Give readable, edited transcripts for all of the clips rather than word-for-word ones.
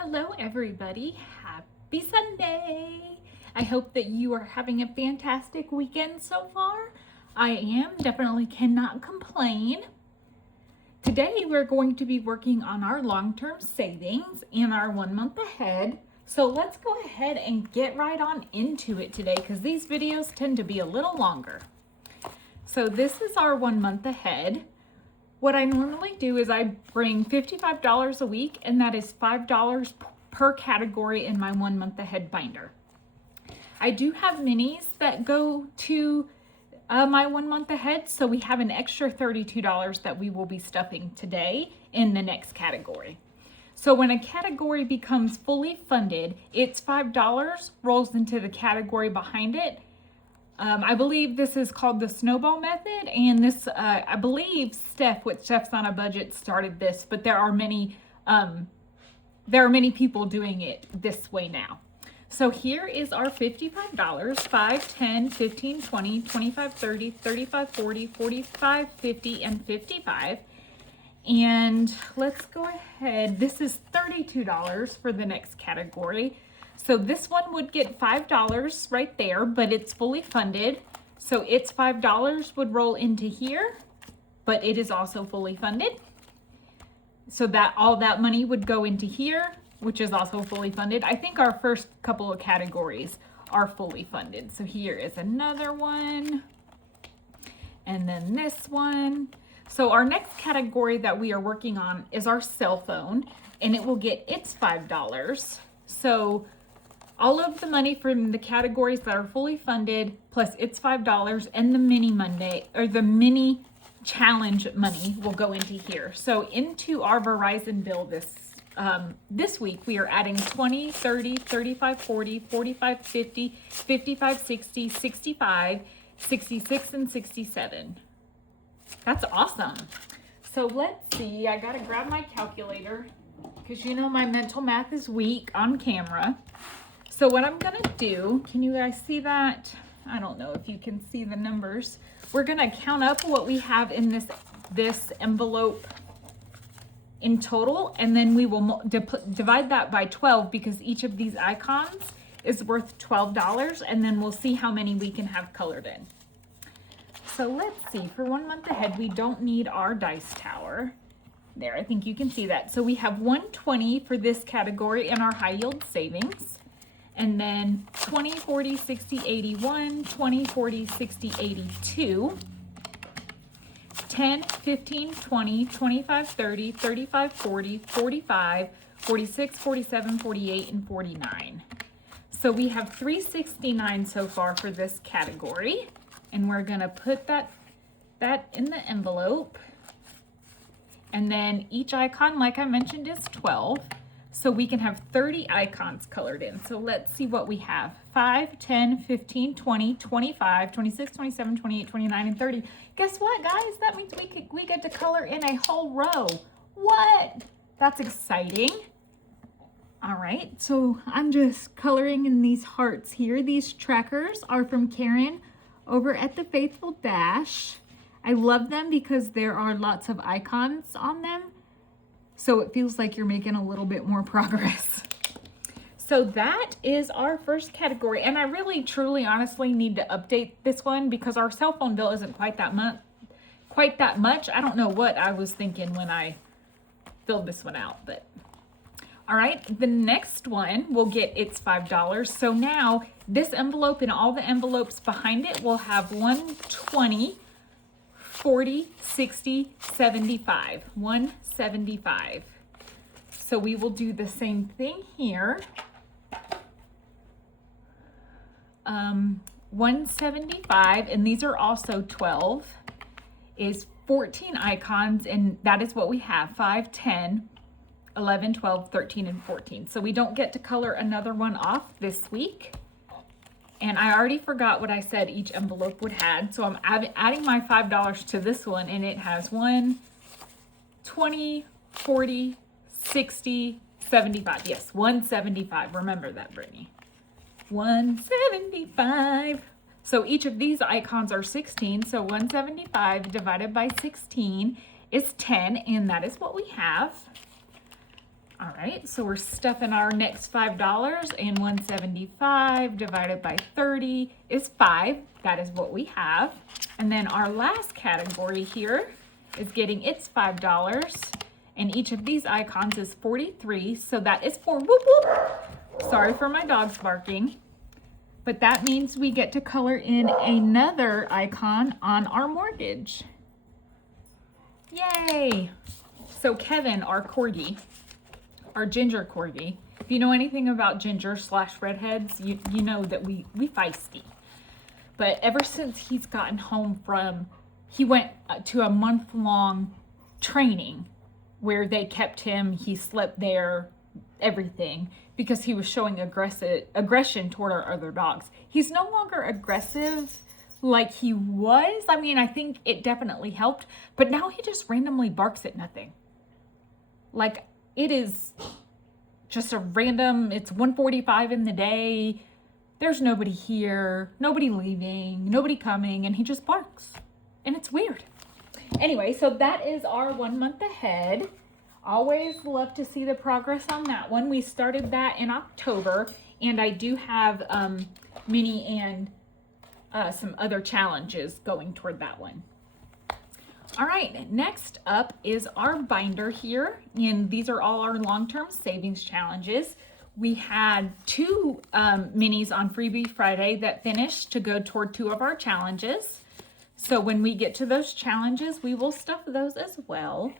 Hello everybody, happy Sunday! I hope that you are having a fantastic weekend so far. I am, definitely cannot complain. Today we're going to be working on our long-term savings and our 1 month ahead. So let's go ahead and get right on into it today because these videos tend to be a little longer. So this is our 1 month ahead. What I normally do is I bring $55 a week, and that is $5 per category in my 1 month ahead binder. I do have minis that go to my 1 month ahead, so we have an extra $32 that we will be stuffing today in the next category. So when a category becomes fully funded, it's $5 rolls into the category behind it. I believe this is called the snowball method, and this, I believe Steph with Chefs on a Budget started this, but there are many people doing it this way now. So here is our $55, 5, 10, 15, 20, 25, 30, 35, 40, 45, 50, and 55. And let's go ahead. This is $32 for the next category. So this one would get $5 right there, but it's fully funded. So its $5 would roll into here, but it is also fully funded. So that all that money would go into here, which is also fully funded. I think our first couple of categories are fully funded. So here is another one, and then this one. So our next category that we are working on is our cell phone, and it will get its $5. So all of the money from the categories that are fully funded, plus its $5, and the mini Monday or the mini challenge money will go into here. So into our Verizon bill this week, we are adding 20, 30, 35, 40, 45, 50, 55, 60, 65, 66, and 67. That's awesome. So let's see, I gotta grab my calculator because you know my mental math is weak on camera. So what I'm gonna do, can you guys see that? I don't know if you can see the numbers. We're gonna count up what we have in this envelope in total, and then we will divide that by 12 because each of these icons is worth $12, and then we'll see how many we can have colored in. So let's see, for 1 month ahead, we don't need our dice tower. There, I think you can see that. So we have 120 for this category in our high yield savings. And then 20, 40, 60, 81, 20, 40, 60, 82, 10, 15, 20, 25, 30, 35, 40, 45, 46, 47, 48, and 49. So we have 369 so far for this category. And we're gonna put that in the envelope. And then each icon, like I mentioned, is 12. So we can have 30 icons colored in. So let's see what we have. 5, 10, 15, 20, 25, 26, 27, 28, 29, and 30. Guess what, guys? That means we get to color in a whole row. What? That's exciting. All right, so I'm just coloring in these hearts here. These trackers are from Karen over at the Faithful Dash. I love them because there are lots of icons on them. So it feels like you're making a little bit more progress. So that is our first category. And I really, truly, honestly need to update this one because our cell phone bill isn't quite that much. I don't know what I was thinking when I filled this one out, but all right. The next one will get its $5. So now this envelope and all the envelopes behind it will have 120, 40, 60, 75, 175. So we will do the same thing here. 175, and these are also 12, is 14 icons, and that is what we have, 5, 10, 11, 12, 13, and 14. So we don't get to color another one off this week. And I already forgot what I said each envelope would have. So I'm adding my $5 to this one, and it has 1, 20, 40, 60, 75. Yes, 175. Remember that, Brittany. 175. So each of these icons are 16. So 175 divided by 16 is 10, and that is what we have. All right, so we're stuffing our next $5, and 175 divided by 30 is 5. That is what we have. And then our last category here is getting its $5, and each of these icons is 43, so that is 4. Whoop, whoop. Sorry for my dogs barking. But that means we get to color in another icon on our mortgage. Yay! So Kevin, our corgi, our ginger corgi, if you know anything about ginger / redheads, you know that we feisty. But ever since he's gotten home he went to a month-long training where they kept him, he slept there, everything, because he was showing aggression toward our other dogs. He's no longer aggressive like he was. I mean, I think it definitely helped, but now he just randomly barks at nothing. Like, it is just a random, it's 1:45 in the day, there's nobody here, nobody leaving, nobody coming, and he just barks. And it's weird. Anyway, so that is our 1 month ahead. Always love to see the progress on that one. We started that in October, and I do have Minnie and some other challenges going toward that one. All right, next up is our binder here, and these are all our long-term savings challenges. We had 2 minis on Freebie Friday that finished to go toward 2 of our challenges. So when we get to those challenges, we will stuff those as well.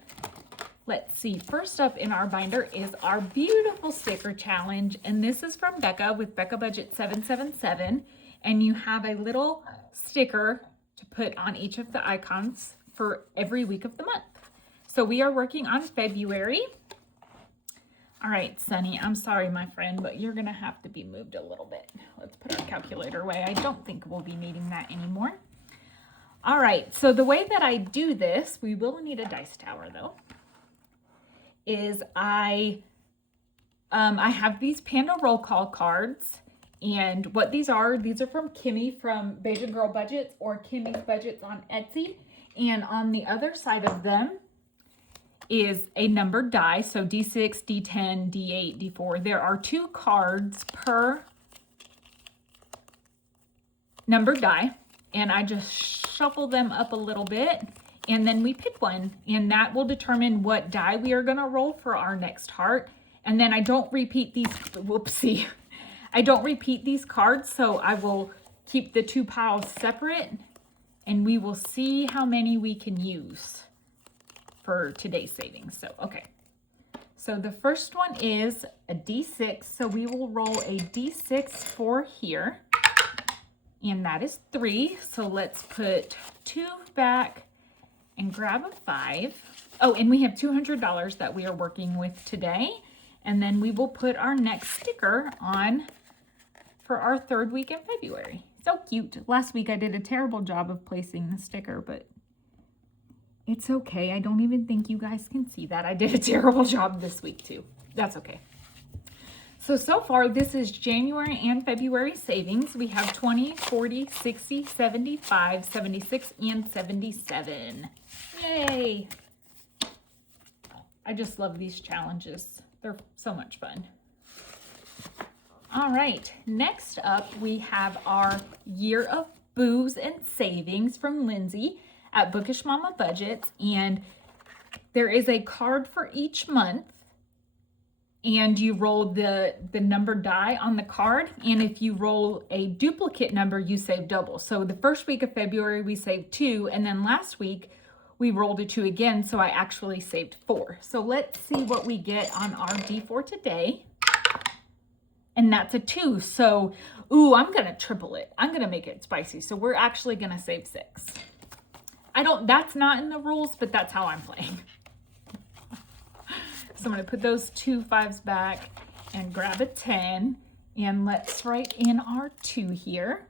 Let's see, first up in our binder is our beautiful sticker challenge, and this is from Becca with Becca Budget 777, and you have a little sticker to put on each of the icons for every week of the month. So we are working on February. All right, Sunny, I'm sorry, my friend, but you're gonna have to be moved a little bit. Let's put our calculator away. I don't think we'll be needing that anymore. All right, so the way that I do this, we will need a dice tower though, is I have these Panda roll call cards, and what these are from Kimmy from Beijing Girl Budgets or Kimmy's Budgets on Etsy, and on the other side of them is a numbered die, so D6, D10, D8, D4. There are 2 cards per numbered die, and I just shuffle them up a little bit, and then we pick one, and that will determine what die we are gonna roll for our next heart. And then I don't repeat these, whoopsie. I don't repeat these cards, so I will keep the 2 piles separate, and we will see how many we can use for today's savings. So, okay. So the first one is a D6, so we will roll a D6 for here, and that is 3. So let's put 2 back and grab a 5. Oh, and we have $200 that we are working with today. And then we will put our next sticker on for our 3rd week in February. So cute. Last week I did a terrible job of placing the sticker, but it's okay. I don't even think you guys can see that. I did a terrible job this week too. That's okay. So far this is January and February savings. We have 20, 40, 60, 75, 76, and 77. Yay! I just love these challenges. They're so much fun. All right, next up we have our Year of Booze and Savings from Lindsay at Bookish Mama Budgets, and there is a card for each month, and you roll the numbered die on the card, and if you roll a duplicate number, you save double. So the first week of February we saved 2, and then last week we rolled a 2 again, so I actually saved 4. So let's see what we get on our D4 today. And that's a 2. So, ooh, I'm gonna triple it. I'm gonna make it spicy. So we're actually gonna save 6. That's not in the rules, but that's how I'm playing. So I'm gonna put those 2 5s back and grab a 10. And let's write in our 2 here.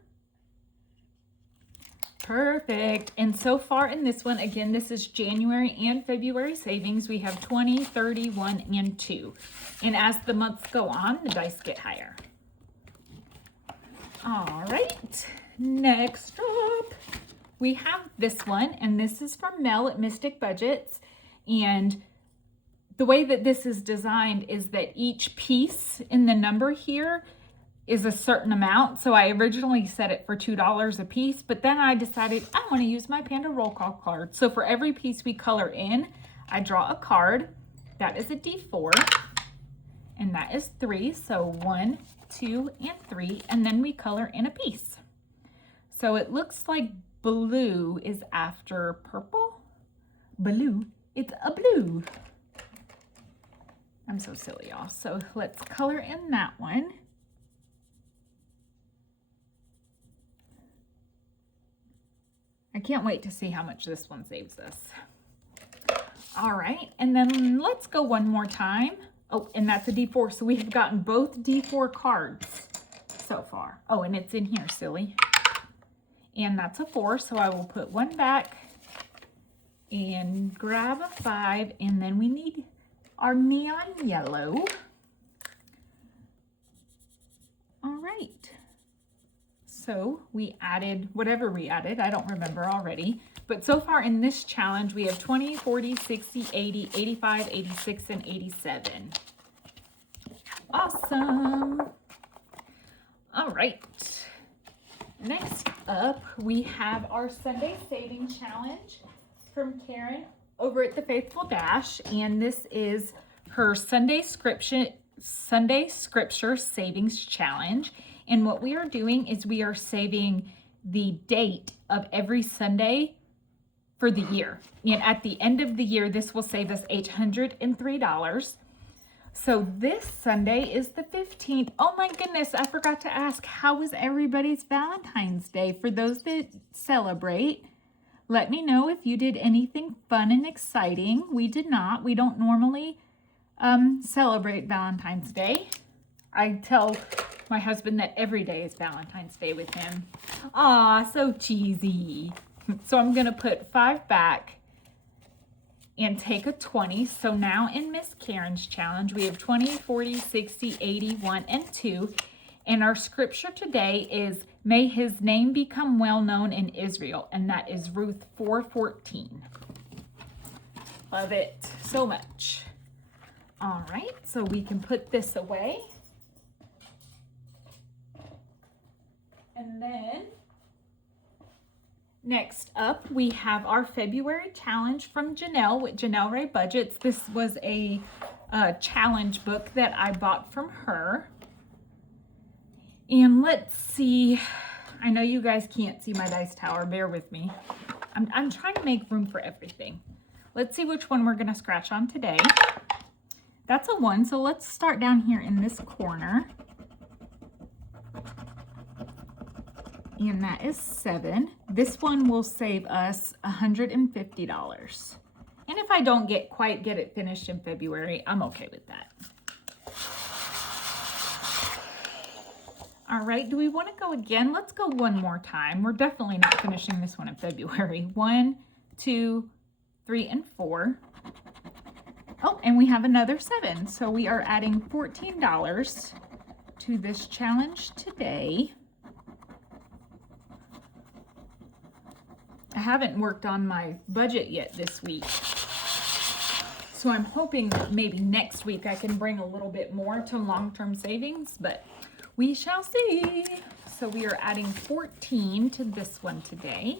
Perfect. And so far in this one, again, this is January and February savings. We have 20, 30, 1, and 2. And as the months go on, the dice get higher. All right. Next up, we have this one, and this is from Mel at Mystic Budgets. And the way that this is designed is that each piece in the number here is a certain amount. So I originally set it for $2 a piece, but then I decided I want to use my Panda roll call card. So for every piece we color in, I draw a card. That is a D4, and that is 3. So 1, 2, and 3, and then we color in a piece. So it looks like blue is after purple. Blue, it's a blue. I'm so silly, y'all. So let's color in that one. I can't wait to see how much this one saves us. All right, and then let's go one more time. Oh, and that's a D4, so we have gotten both D4 cards so far. Oh, and it's in here, silly. And that's a 4, so I will put one back and grab a 5, and then we need our neon yellow. All right. So we added whatever we added, I don't remember already. But so far in this challenge, we have 20, 40, 60, 80, 85, 86, and 87. Awesome. All right. Next up, we have our Sunday Saving Challenge from Karen over at the Faithful Dash. And this is her Sunday Scripture Savings Challenge. And what we are doing is we are saving the date of every Sunday for the year. And at the end of the year, this will save us $803. So this Sunday is the 15th. Oh my goodness, I forgot to ask, how was everybody's Valentine's Day? For those that celebrate, let me know if you did anything fun and exciting. We did not. We don't normally celebrate Valentine's Day. I tell my husband that every day is Valentine's Day with him. Aw, so cheesy. So I'm gonna put 5 back and take a 20. So now in Miss Karen's challenge, we have 20, 40, 60, 80, 1, and 2. And our scripture today is, may his name become well known in Israel. And that is Ruth 4:14. Love it so much. All right, so we can put this away. And then next up, we have our February challenge from Janelle with Janelle Ray Budgets. This was a challenge book that I bought from her. And let's see, I know you guys can't see my dice tower, bear with me. I'm trying to make room for everything. Let's see which one we're gonna scratch on today. That's a 1, so let's start down here in this corner. And that is 7. This one will save us $150. And if I don't quite get it finished in February, I'm okay with that. All right, do we want to go again? Let's go one more time. We're definitely not finishing this one in February. 1, 2, 3, and 4. Oh, and we have another 7. So we are adding $14 to this challenge today. I haven't worked on my budget yet this week. So I'm hoping that maybe next week I can bring a little bit more to long-term savings, but we shall see. So we are adding 14 to this one today.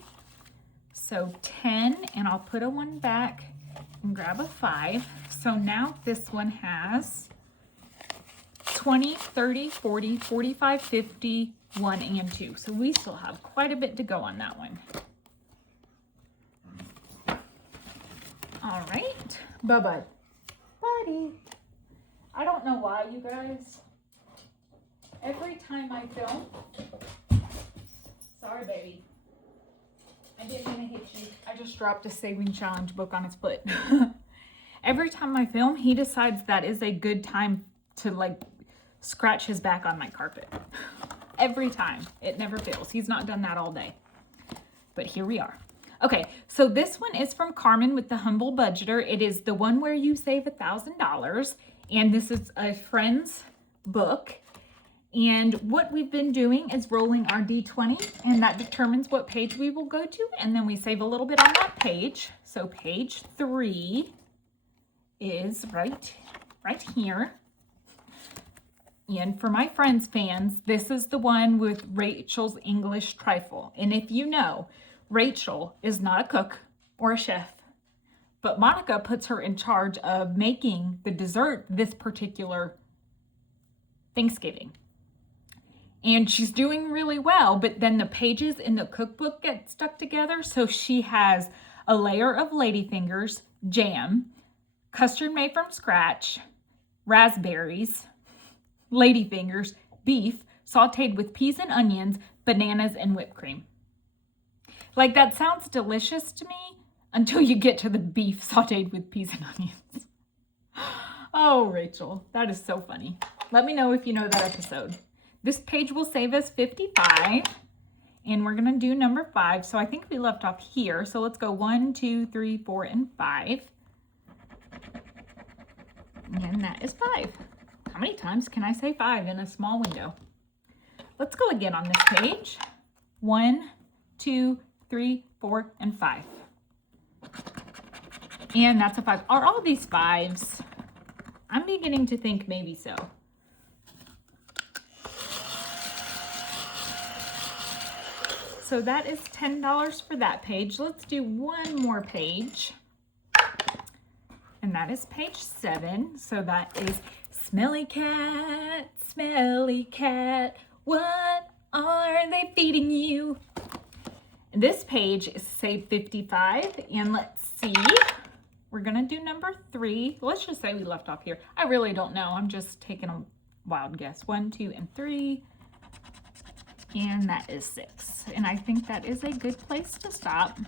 So 10, and I'll put a 1 back and grab a 5. So now this one has 20, 30, 40, 45, 50, 1, and 2. So we still have quite a bit to go on that one. All right, bye-bye. Buddy. I don't know why, you guys. Every time I film, sorry, baby. I didn't mean to hit you. I just dropped a saving challenge book on his foot. Every time I film, he decides that is a good time to like scratch his back on my carpet. Every time. It never fails. He's not done that all day. But here we are. Okay, so this one is from Carmen with the Humble Budgeter. It is the one where you save $1,000. And this is a friend's book. And what we've been doing is rolling our D20, and that determines what page we will go to. And then we save a little bit on that page. So page 3 is right here. And for my Friends fans, this is the one with Rachel's English trifle. And if you know, Rachel is not a cook or a chef, but Monica puts her in charge of making the dessert this particular Thanksgiving. And she's doing really well, but then the pages in the cookbook get stuck together. So she has a layer of ladyfingers, jam, custard made from scratch, raspberries, ladyfingers, beef, sauteed with peas and onions, bananas, and whipped cream. Like, that sounds delicious to me until you get to the beef sauteed with peas and onions. Oh, Rachel, that is so funny. Let me know if you know that episode. This page will save us 55, and we're going to do number 5. So I think we left off here. So let's go 1, 2, 3, 4, and 5. And that is 5. How many times can I say 5 in a small window? Let's go again on this page. 1, 2, 3, 4, and 5. And that's a 5. Are all these 5s? I'm beginning to think maybe so. So that is $10 for that page. Let's do one more page. And that is page 7. So that is smelly cat, what are they feeding you? This page is save 55. And let's see, we're gonna do number 3. Let's just say we left off here. I really don't know. I'm just taking a wild guess. 1, 2, and 3. And that is 6. And I think that is a good place to stop.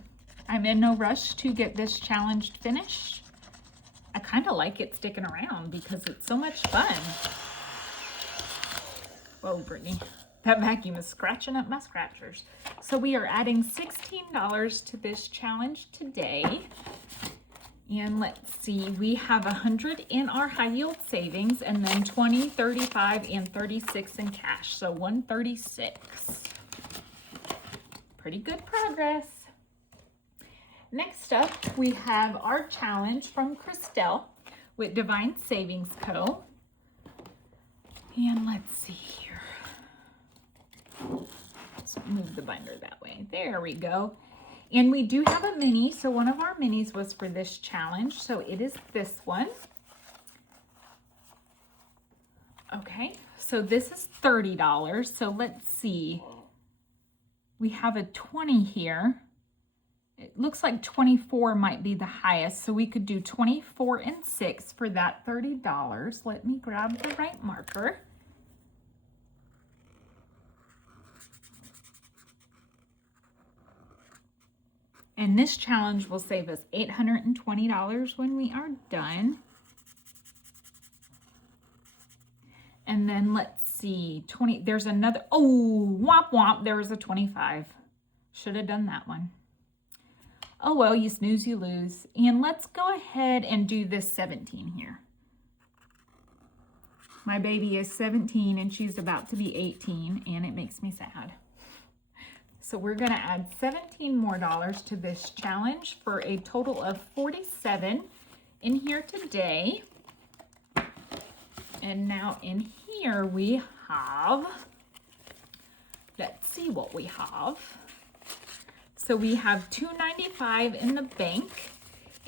I'm in no rush to get this challenge finished. I kind of like it sticking around because it's so much fun. Whoa, Brittany. That vacuum is scratching up my scratchers. So we are adding $16 to this challenge today. And let's see, we have 100 in our high yield savings and then 20, 35, and 36 in cash. So 136. Pretty good progress. Next up, we have our challenge from Christelle with Divine Savings Co. And let's see here. Let's move the binder that way. There we go. And we do have a mini, so one of our minis was for this challenge, so it is this one. Okay, so this is $30, so let's see. We have a 20 here. It looks like 24 might be the highest, so we could do 24 and 6 for that $30. Let me grab the right marker. And this challenge will save us $820 when we are done. And then let's see, 20, there's another, oh, womp womp, there was a 25. Should have done that one. Oh well, you snooze, you lose. And let's go ahead and do this 17 here. My baby is 17 and she's about to be 18 and it makes me sad. So we're gonna add 17 more dollars to this challenge for a total of 47 in here today. And now in here we have, let's see what we have. So we have $295 in the bank,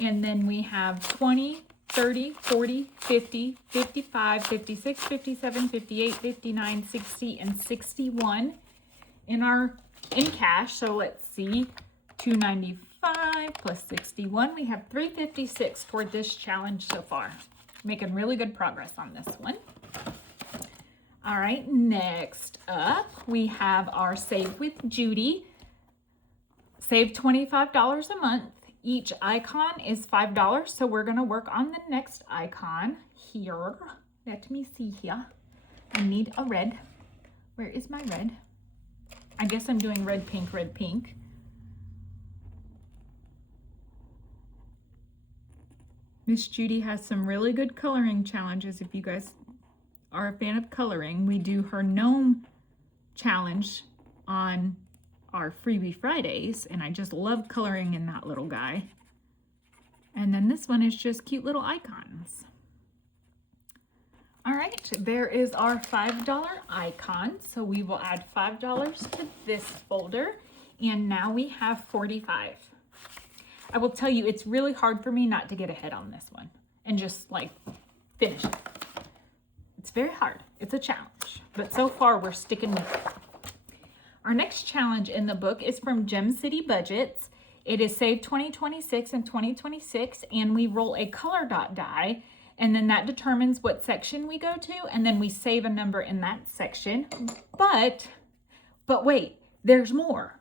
and then we have 20, 30, 40, 50, 55, 56, 57, 58, 59, 60, and 61 in cash. So let's see, 295 plus 61. We have 356 toward this challenge so far. Making really good progress on this one. All right, next up, we have our Save with Judy. Save $25 a month. Each icon is $5, so we're gonna work on the next icon here. Let me see here. I need a red. Where is my red? I guess I'm doing red, pink, red, pink. Miss Judy has some really good coloring challenges. If you guys are a fan of coloring, we do her gnome challenge on our Freebie Fridays, and I just love coloring in that little guy. And then this one is just cute little icons. All right, there is our $5 icon. So we will add $5 to this folder. And now we have 45. I will tell you, it's really hard for me not to get ahead on this one and just like finish it. It's very hard. It's a challenge, but so far we're sticking with it. Our next challenge in the book is from Gem City Budgets. It is Save 2026 and 2026, and we roll a color dot die, and then that determines what section we go to, and then we save a number in that section. But wait, there's more.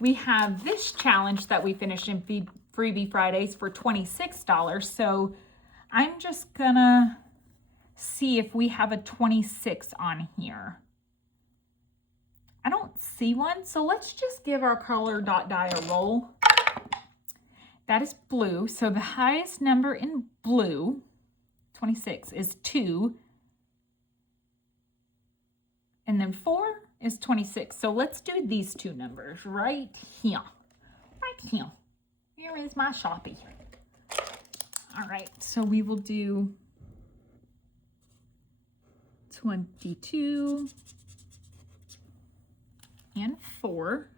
We have this challenge that we finished in Freebie Fridays for $26. So I'm just gonna see if we have a 26 on here. I don't see one, so let's just give our color dot die a roll. That is blue, so the highest number in blue, 26, is 2. And then 4 is 26. So let's do these two numbers right here. Right here. Here is my Sharpie. All right, so we will do 22 and 4.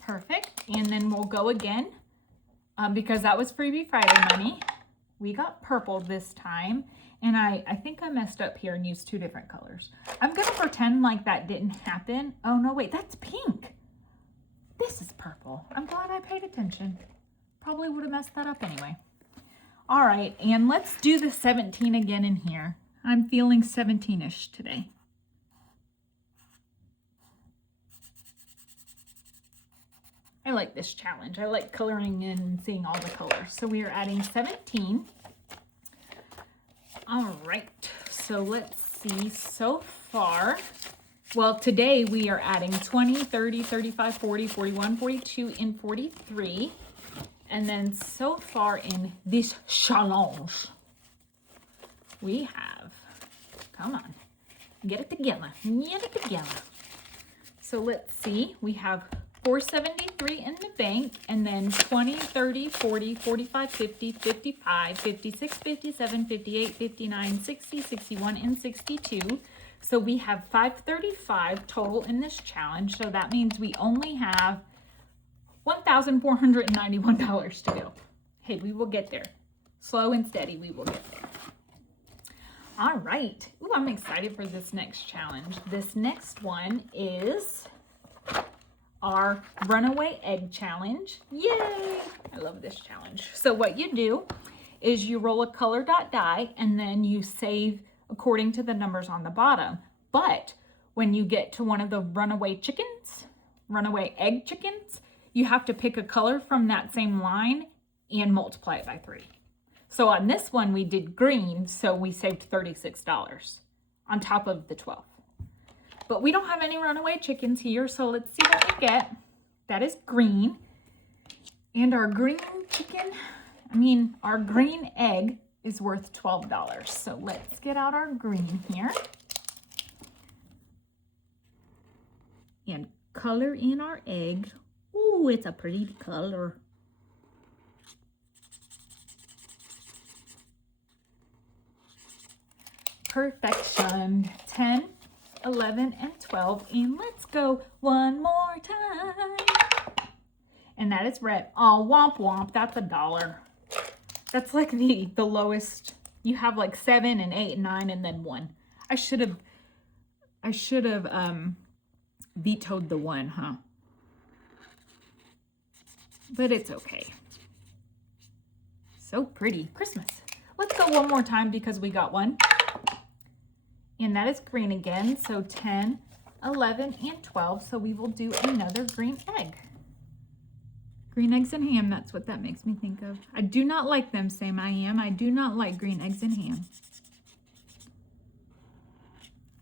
Perfect. And then we'll go again because that was Freebie Friday money. We got purple this time, and I think I messed up here and used 2 different colors. I'm going to pretend like that didn't happen. Oh, no, wait, that's pink. This is purple. I'm glad I paid attention. Probably would have messed that up anyway. All right, and let's do the 17 again in here. I'm feeling 17-ish today. I like this challenge. I like coloring in and seeing all the colors. So we are adding 17. All right, so let's see so far. Well, today we are adding 20, 30, 35, 40, 41, 42, and 43. And then so far in this challenge, we have, come on, get it together, get it together. So let's see, we have 473 in the bank, and then 20, 30, 40, 45, 50, 55, 56, 57, 58, 59, 60, 61, and 62. So we have 535 total in this challenge. So that means we only have $1,491 to go. Hey, we will get there. Slow and steady, we will get there. All right. Ooh, I'm excited for this next challenge. This next one is our Runaway Egg Challenge. Yay! I love this challenge. So what you do is you roll a color dot die, and then you save according to the numbers on the bottom. But when you get to one of the runaway chickens, runaway egg chickens, you have to pick a color from that same line and multiply it by 3. So on this one, we did green, so we saved $36 on top of the 12. But we don't have any runaway chickens here, so let's see what we get. That is green. And our green chicken, our green egg is worth $12. So let's get out our green here. And color in our egg. Ooh, it's a pretty color. Perfection. 10, 11, and 12. And let's go one more time. And that is red. Oh, womp womp. That's $1. That's like the lowest. You have like 7 and 8 and 9 and then 1. I should have vetoed the 1, huh? But it's okay. So pretty. Christmas. Let's go one more time because we got 1. And that is green again. So 10, 11, and 12. So we will do another green egg. Green eggs and ham, that's what that makes me think of. I do not like them, Sam I am. I do not like green eggs and ham.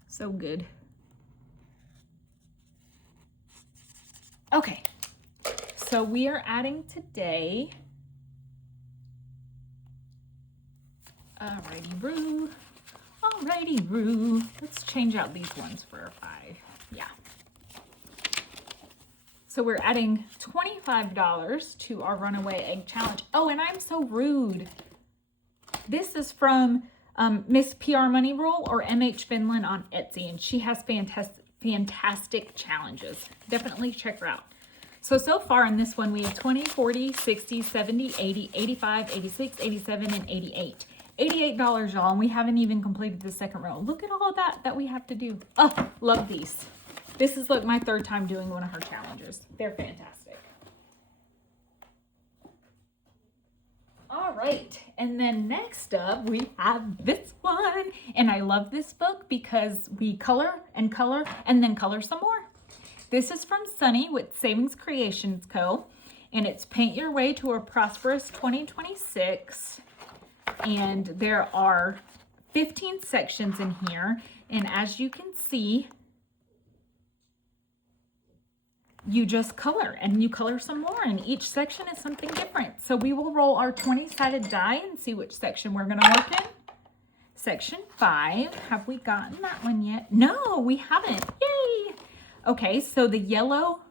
So good. Okay, so we are adding today. Alrighty, Roo. Let's change out these ones for a 5. Yeah. So we're adding $25 to our Runaway Egg Challenge. Oh, and I'm so rude. This is from Miss PR Money Roll or MH Finland on Etsy, and she has fantastic challenges. Definitely check her out. So far in this one, we have 20, 40, 60, 70, 80, 85, 86, 87, and 88. $88, y'all, and we haven't even completed the second row. Look at all of that we have to do. Oh, love these. This is like my third time doing one of her challenges. They're fantastic. All right, and then next up we have this one, and I love this book because we color and then color some more. This is from Sunny with Savings Creations Co. And it's Paint Your Way to a Prosperous 2026. And there are 15 sections in here. And as you can see, you just color and you color some more. And each section is something different. So we will roll our 20-sided die and see which section we're going to work in. Section 5. Have we gotten that one yet? No, we haven't. Yay! Okay, so the yellow,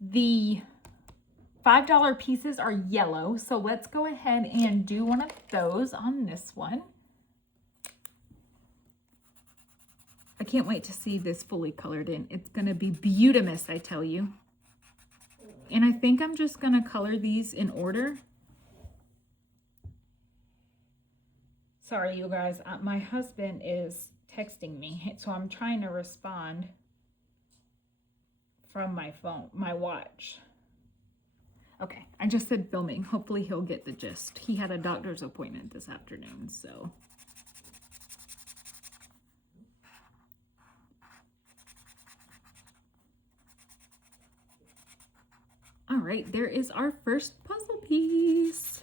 the $5 pieces are yellow. So let's go ahead and do one of those on this one. I can't wait to see this fully colored in. It's going to be beautiful, I tell you. And I think I'm just going to color these in order. Sorry, you guys, my husband is texting me, so I'm trying to respond from my phone, my watch. Okay, I just said filming. Hopefully he'll get the gist. He had a doctor's appointment this afternoon, so. All right, there is our first puzzle piece.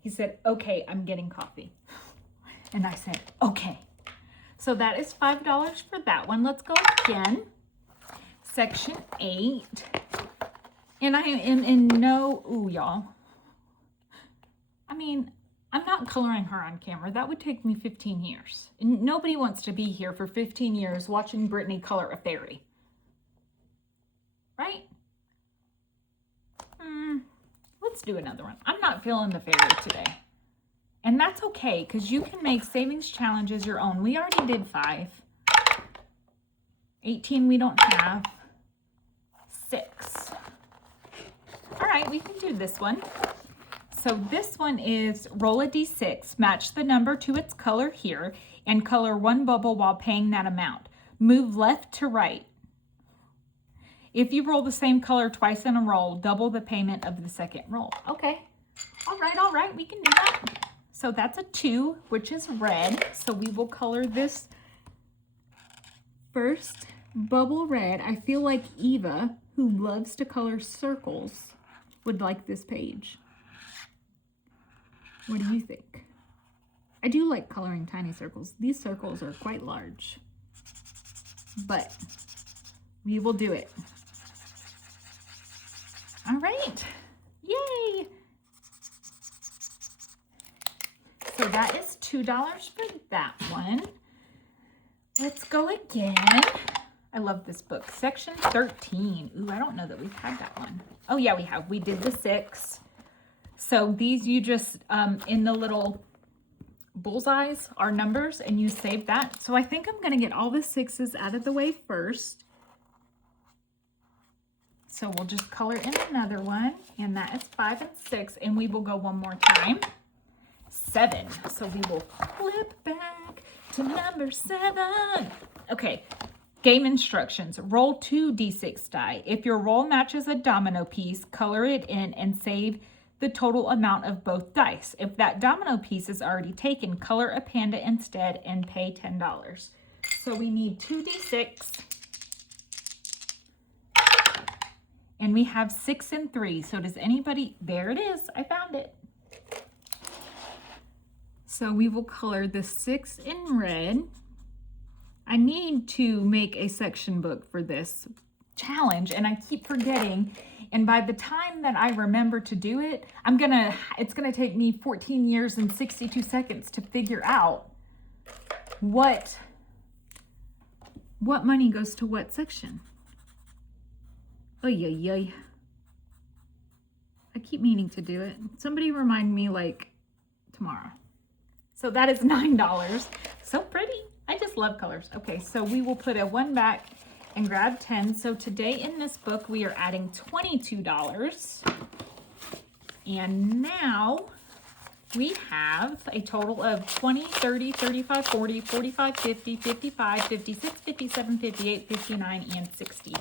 He said, okay, I'm getting coffee. And I said, okay. So that is $5 for that one. Let's go again. Section 8. And I am in no, ooh, y'all. I mean, I'm not coloring her on camera. That would take me 15 years. And nobody wants to be here for 15 years watching Brittany color a fairy. Right? Let's do another one. I'm not feeling the fairy today. And that's okay, because you can make savings challenges your own. We already did 5. 18 we don't have. 6. All right, we can do this one. So this one is roll a d6, match the number to its color here, and color one bubble while paying that amount. Move left to right. If you roll the same color twice in a roll, double the payment of the second roll. Okay. All right. We can do that. So that's a 2, which is red. So we will color this first bubble red. I feel like Eva, who loves to color circles, would like this page. What do you think? I do like coloring tiny circles. These circles are quite large, but we will do it. All right, yay. So that is $2 for that one. Let's go again. I love this book. Section 13. Ooh, I don't know that we've had that one. Oh yeah, we have. We did the 6. So these you just, in the little bullseyes are numbers and you save that. So I think I'm gonna get all the 6s out of the way first. So we'll just color in another one, and that is 5 and 6, and we will go one more time. 7. So we will flip back to number 7. Okay, game instructions. Roll 2 d6 die. If your roll matches a domino piece, color it in and save the total amount of both dice. If that domino piece is already taken, color a panda instead and pay $10. So we need 2 d6. And we have 6 and 3. So does anybody, there it is, I found it. So we will color the 6 in red. I need to make a section book for this challenge and I keep forgetting. And by the time that I remember to do it, it's gonna take me 14 years and 62 seconds to figure out what money goes to what section. Oy, oy, oy. I keep meaning to do it. Somebody remind me like tomorrow. So that is $9. So pretty. I just love colors. Okay, so we will put a 1 back and grab 10. So today in this book, we are adding $22. And now we have a total of 20, 30, 35, 40, 45, 50, 55, 56, 57, 58, 59, and 60.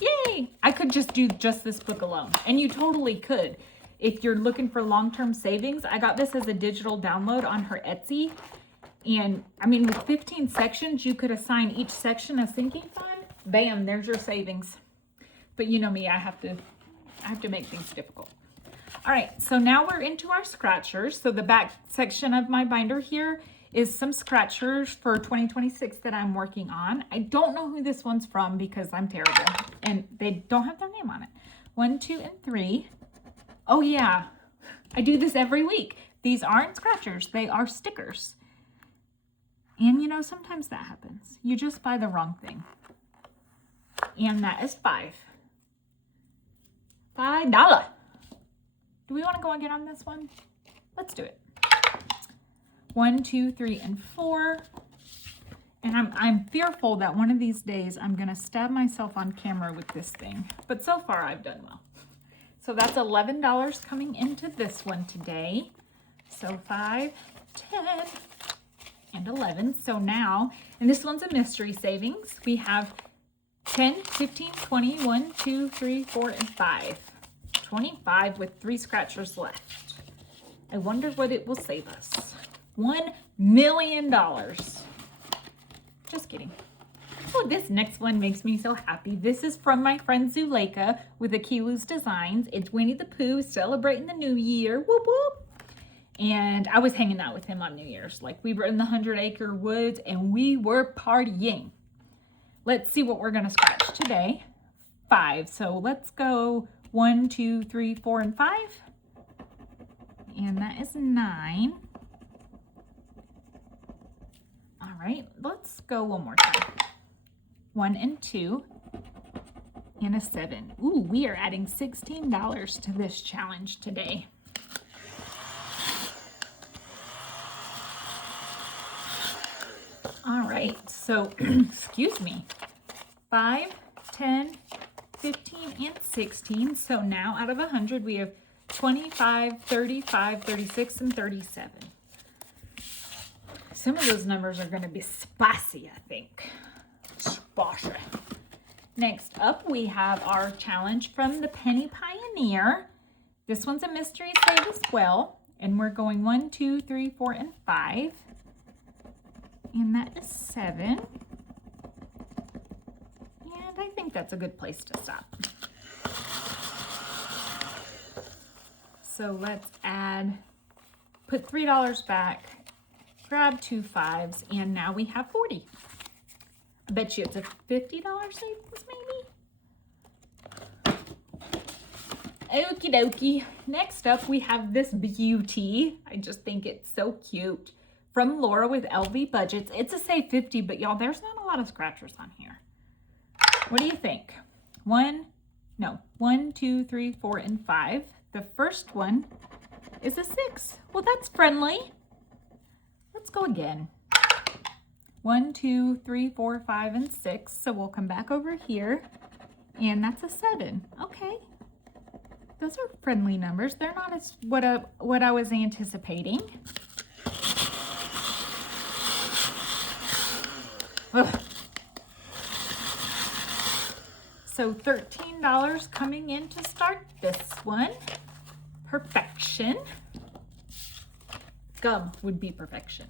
Yay! I could just do just this book alone. And you totally could. If you're looking for long-term savings, I got this as a digital download on her Etsy. And I mean, with 15 sections, you could assign each section a sinking fund. Bam, there's your savings. But you know me, I have to make things difficult. All right, so now we're into our scratchers. So the back section of my binder here is some scratchers for 2026 that I'm working on. I don't know who this one's from because I'm terrible and they don't have their name on it. 1, 2, and 3. Oh yeah, I do this every week. These aren't scratchers, they are stickers. And you know, sometimes that happens. You just buy the wrong thing. And that is $5. Do we want to go again on this one? Let's do it. 1, 2, 3, and 4. And I'm fearful that one of these days I'm gonna stab myself on camera with this thing. But so far I've done well. So that's $11 coming into this one today. So 5, 10, and 11. So now, and this one's a mystery savings. We have 10, 15, 20, 1, 2, 3, 4, and 5. 25 with 3 scratchers left. I wonder what it will save us. $1 million. Just kidding. Oh, this next one makes me so happy. This is from my friend Zuleika with Akilu's Designs. It's Winnie the Pooh celebrating the new year. Whoop whoop. And I was hanging out with him on New Year's. Like, we were in the 100-acre woods and we were partying. Let's see what we're gonna scratch today. 5. So let's go 1, 2, 3, 4, and 5. And that is 9. All right, let's go one more time. 1 and 2, and a 7. Ooh, we are adding $16 to this challenge today. All right, so, excuse me, 5, 10, 15, and 16. So now out of 100, we have 25, 35, 36, and 37. Some of those numbers are going to be spicy, I think. Spicy. Next up, we have our challenge from the Penny Pioneer. This one's a mystery save as well. And we're going 1, 2, 3, 4, and 5. And that is 7. And I think that's a good place to stop. So let's put $3 back, grab 2 5s, and now we have 40. I bet you it's a $50 savings maybe? Okie dokie. Next up, we have this beauty. I just think it's so cute. From Laura with LV Budgets. It's a save 50, but y'all, there's not a lot of scratchers on here. What do you think? 1, 2, 3, 4, and 5. The first one is a 6. Well, that's friendly. Let's go again. 1, 2, 3, 4, 5, and 6. So we'll come back over here, and that's a 7. Okay. Those are friendly numbers. They're not as what I was anticipating. Ugh. So $13 coming in to start this one. Perfection. Gum would be perfection.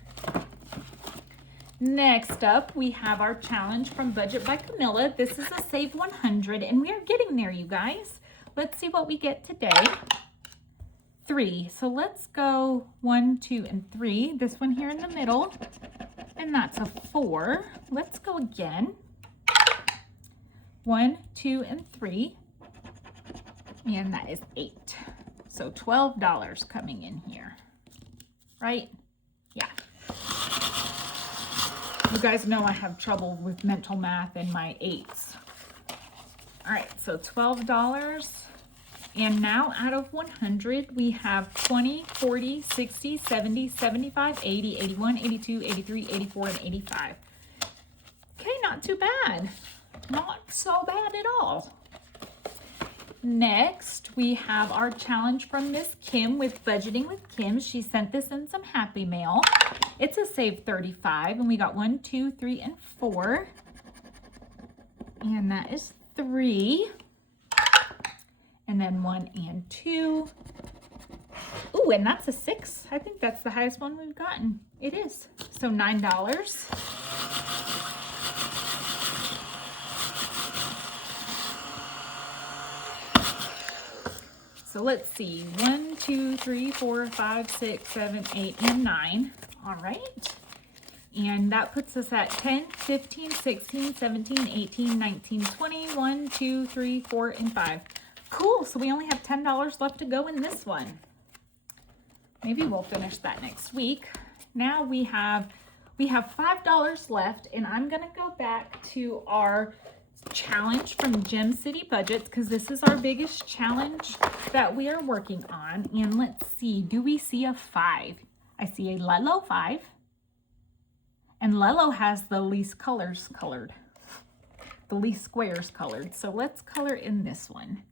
Next up, we have our challenge from Budget by Camilla. This is a Save 100, and we are getting there, you guys. Let's see what we get today. 3. So let's go 1, 2, and 3. This one here in the middle, and that's a 4. Let's go again. 1, 2, and 3. And that is 8. So $12 coming in here, right? Yeah. You guys know I have trouble with mental math and my 8s. All right, so $12. And now out of 100, we have 20, 40, 60, 70, 75, 80, 81, 82, 83, 84, and 85. Okay, not too bad. Not so bad at all. Next, we have our challenge from Miss Kim with Budgeting with Kim. She sent this in some Happy Mail. It's a save 35, and we got 1, 2, 3, and 4. And that is 3. And then 1 and 2. Ooh, and that's a 6. I think that's the highest one we've gotten. It is. So $9. So let's see, 1, 2, 3, 4, 5, 6, 7, 8, and 9. All right. And that puts us at 10, 15, 16, 17, 18, 19, 20, 1, 2, 3, 4, and 5. Cool, so we only have $10 left to go in this one. Maybe we'll finish that next week. Now we have $5 left, and I'm gonna go back to our challenge from Gem City Budgets because this is our biggest challenge that we are working on. And let's see, do we see a 5? I see a Lello 5, and Lello has the least colors colored, the least squares colored. So let's color in this one.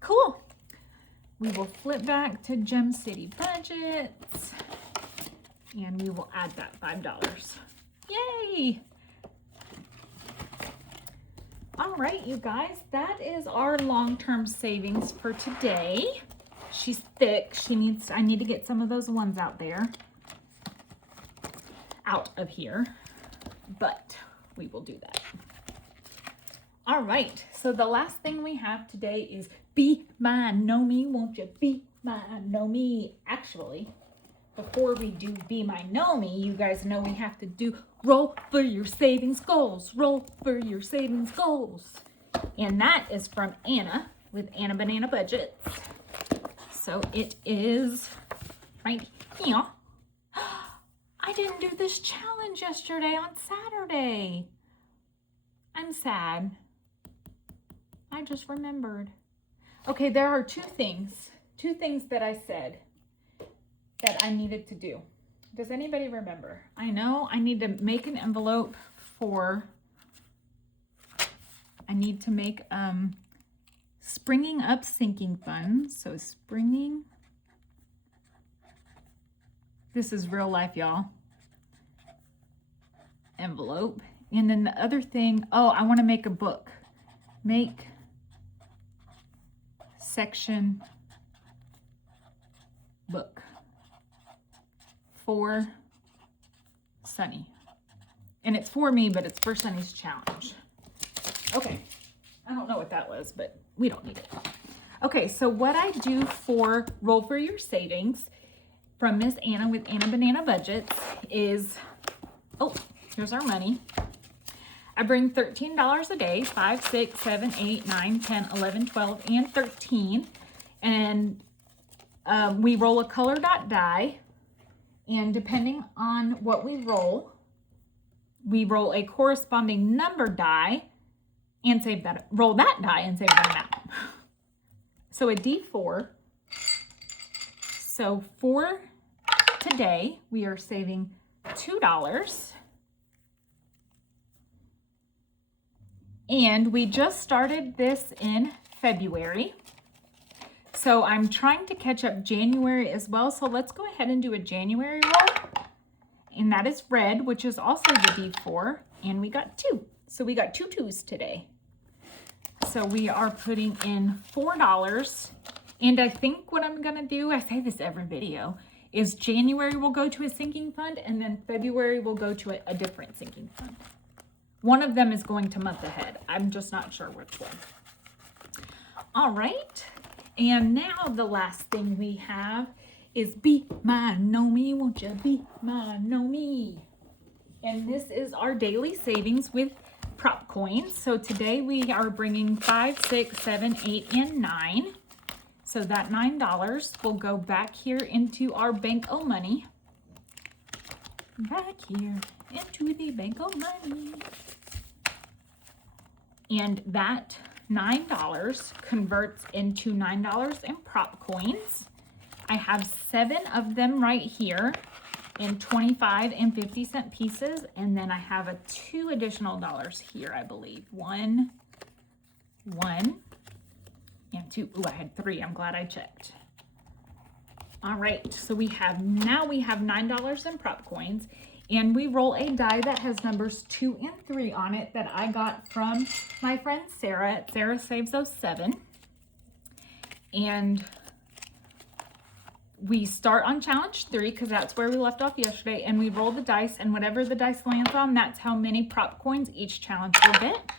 Cool. We will flip back to Gem City Budgets. And we will add that $5. Yay! All right, you guys, that is our long-term savings for today. She's thick. I need to get some of those ones out of here, but we will do that. All right, so the last thing we have today is Be My Gnomie. Won't you be my Gnomie? Actually, before we do Be My Gnomie, you guys know we have to do Roll for Your Savings Goals. Roll for Your Savings Goals. And that is from Anna with Anna Banana Budgets. So it is right here. I didn't do this challenge yesterday on Saturday. I'm sad. I just remembered. Okay, there are two things that I said that I needed to do. Does anybody remember? I know I need to make an envelope I need to make springing up sinking funds. So springing, this is real life, y'all. Envelope. And then the other thing, I want to make a book. Make section book for Sunny. And it's for me, but it's for Sunny's challenge. Okay. I don't know what that was, but we don't need it. Okay, so what I do for Roll for Your Savings from Miss Anna with Anna Banana Budgets is, here's our money. I bring $13 a day, 5, 6, 7, 8, 9, 10, 11, 12, and 13. And we roll a color dot die. And depending on what we roll a corresponding number die and roll that die and save that amount. So a D4. So for today, we are saving $2. And we just started this in February. So I'm trying to catch up January as well. So let's go ahead and do a January roll. And that is red, which is also the D4. And we got 2. So we got 2 2s today. So we are putting in $4. And I think what I'm going to do, I say this every video, is January will go to a sinking fund and then February will go to a different sinking fund. One of them is going to month ahead. I'm just not sure which one. All right. And now the last thing we have is Be My Gnomie. Won't you be my Gnomie? And this is our daily savings with prop coins. So today we are bringing 5, 6, 7, 8, and 9. So that $9 will go back here into our bank o' money. Back here into the bank o' money. And that $9 converts into $9 in prop coins. I have 7 of them right here in 25 and 50-cent pieces. And then I have 2 additional dollars here, I believe. One, and 2. Ooh, I had 3. I'm glad I checked. All right, so now we have $9 in prop coins. And we roll a die that has numbers 2 and 3 on it that I got from my friend Sarah at Sarah Saves 07. And we start on challenge 3 because that's where we left off yesterday. And we roll the dice, and whatever the dice lands on, that's how many prop coins each challenge will get.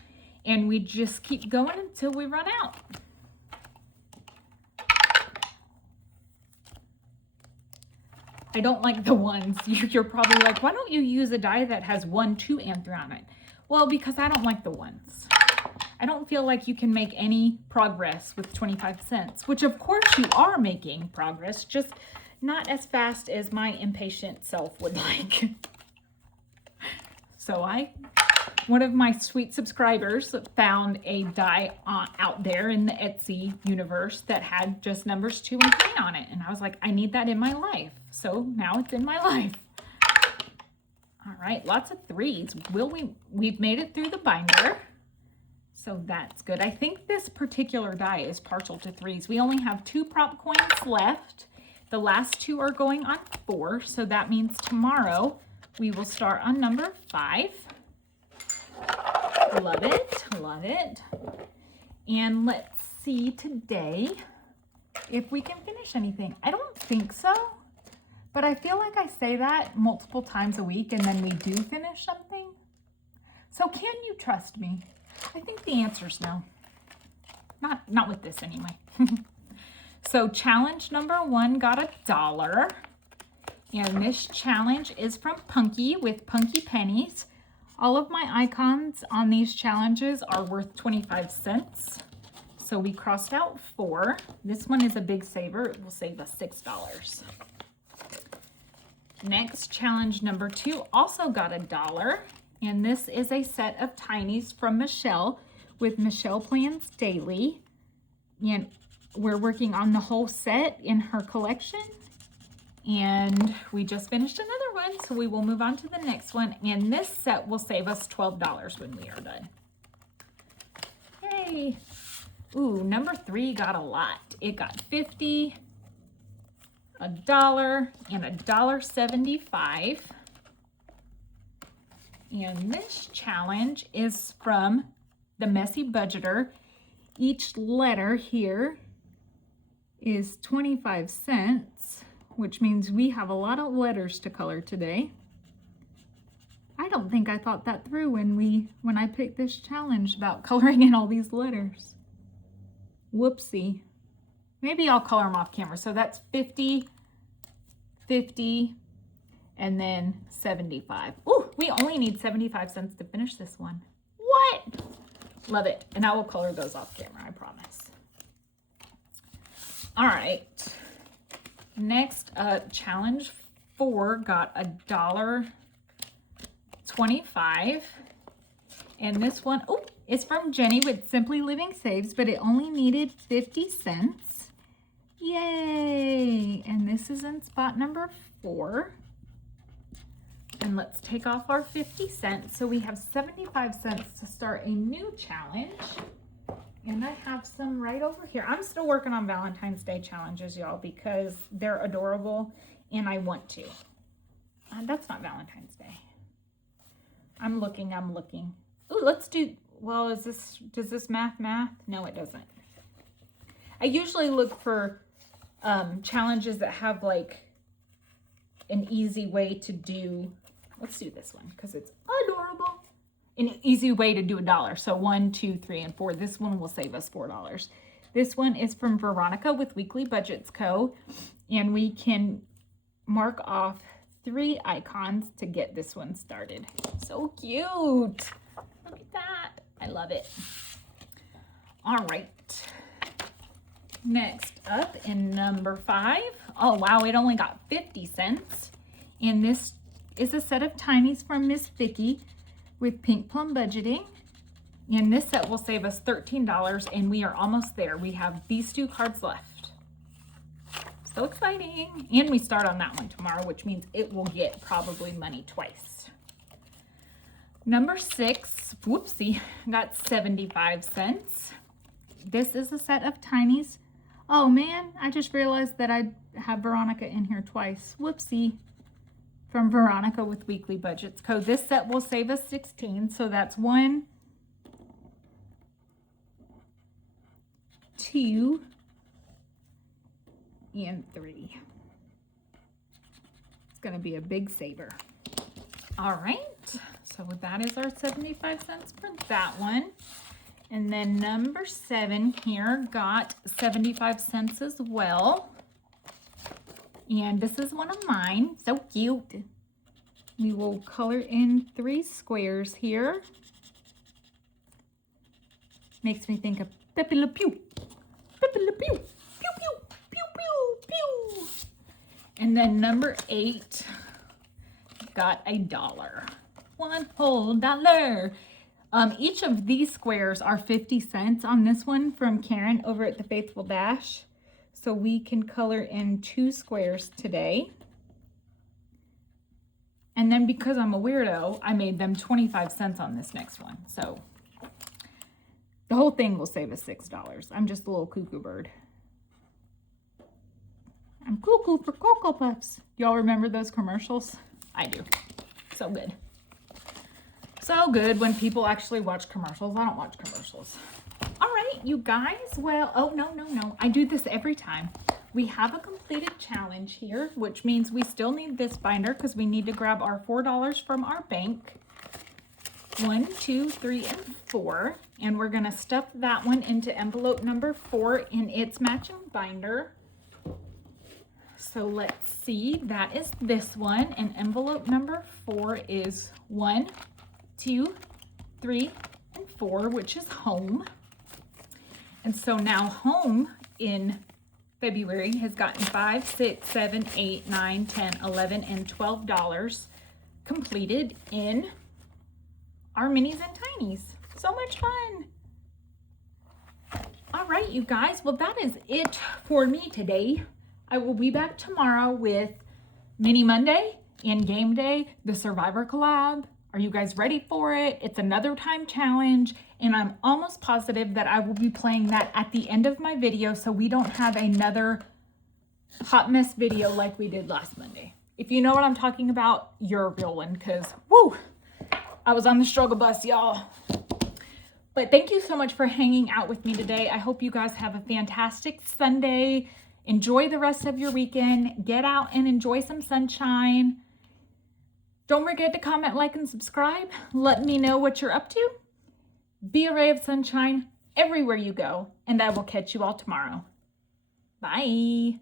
And we just keep going until we run out. I don't like the ones. You're probably like, why don't you use a die that has 1, 2, and 3 on it? Well, because I don't like the ones. I don't feel like you can make any progress with 25 cents, which of course you are making progress, just not as fast as my impatient self would like. So one of my sweet subscribers found a die out there in the Etsy universe that had just numbers 2 and 3 on it. And I was like, I need that in my life. So now it's in my life. All right, lots of 3s. We've made it through the binder. So that's good. I think this particular die is partial to 3s. We only have 2 prop coins left. The last 2 are going on 4. So that means tomorrow we will start on number 5. Love it, love it. And let's see today if we can finish anything. I don't think so, but I feel like I say that multiple times a week and then we do finish something. So can you trust me? I think the answer is no. Not with this anyway. So challenge number 1 got $1. And this challenge is from Punky with Punky Pennies. All of my icons on these challenges are worth 25 cents. So we crossed out 4. This one is a big saver. It will save us $6. Next, challenge number 2 also got $1. And this is a set of tinies from Michelle with Michelle Plans Daily. And we're working on the whole set in her collection. And we just finished another one, so we will move on to the next one. And this set will save us $12 when we are done. Yay! Ooh, number 3 got a lot. It got 50, $1, and $1.75. And this challenge is from the Messy Budgeter. Each letter here is 25 cents. Which means we have a lot of letters to color today. I don't think I thought that through when I picked this challenge about coloring in all these letters. Whoopsie. Maybe I'll color them off camera. So that's 50, 50, and then 75. Ooh, we only need 75 cents to finish this one. What? Love it. And I will color those off camera, I promise. All right. Next, challenge 4 got $1.25. And this one, oh, it's from Jenny with Simply Living Saves, but it only needed 50 cents. Yay! And this is in spot number 4. And let's take off our 50 cents. So we have 75 cents to start a new challenge. And I have some right over here. I'm still working on Valentine's Day challenges, y'all, because they're adorable and I want to. That's not Valentine's Day. I'm looking. Ooh, let's do, well, does this math? No, it doesn't. I usually look for challenges that have like an easy way to do, let's do this one because it's adorable. An easy way to do $1. So 1, 2, 3, and 4. This one will save us $4. This one is from Veronica with Weekly Budgets Co. and we can mark off 3 icons to get this one started. So cute. Look at that. I love it. All right. Next up in number 5. Oh, wow. It only got 50 cents. And this is a set of Tinies from Miss Vicky with Pink Plum Budgeting. And this set will save us $13, and we are almost there. We have these 2 cards left. So exciting. And we start on that one tomorrow, which means it will get probably money twice. Number 6, whoopsie, got 75 cents. This is a set of Tinies. Oh man, I just realized that I have Veronica in here twice. Whoopsie. From Veronica with Weekly Budgets code. This set will save us 16. So that's 1, 2, and 3. It's going to be a big saver. All right. So that is our 75 cents for that one. And then number 7 here got 75 cents as well. And this is one of mine. So cute. We will color in 3 squares here. Makes me think of Pepe Le Pew. Pepe Le Pew. Pew, pew, pew, pew, pew. And then number 8 got $1. One whole dollar. Each of these squares are 50 cents on this one from Karen over at the Faithful Dash. So we can color in 2 squares today. And then because I'm a weirdo, I made them 25 cents on this next one. So the whole thing will save us $6. I'm just a little cuckoo bird. I'm cuckoo for Cocoa Puffs. Y'all remember those commercials? I do. So good. So good when people actually watch commercials. I don't watch commercials. All right, you guys. Well, oh, no. I do this every time. We have a completed challenge here, which means we still need this binder because we need to grab our $4 from our bank. 1, 2, 3, and 4. And we're going to stuff that one into envelope number 4 in its matching binder. So let's see. That is this one. And envelope number 4 is 1, 2, 3, and 4, which is home. And so now home in February has gotten $5, 6, 7, 8, 9, 10, 11, and $12 completed in our minis and tinies. So much fun. All right, you guys. Well, that is it for me today. I will be back tomorrow with Mini Monday and Game Day, the Survivor collab. Are you guys ready for it? It's another time challenge, and I'm almost positive that I will be playing that at the end of my video so we don't have another hot mess video like we did last Monday. If you know what I'm talking about, you're a real one because, woo, I was on the struggle bus, y'all. But thank you so much for hanging out with me today. I hope you guys have a fantastic Sunday. Enjoy the rest of your weekend. Get out and enjoy some sunshine. Don't forget to comment, like, and subscribe. Let me know what you're up to. Be a ray of sunshine everywhere you go, and I will catch you all tomorrow. Bye.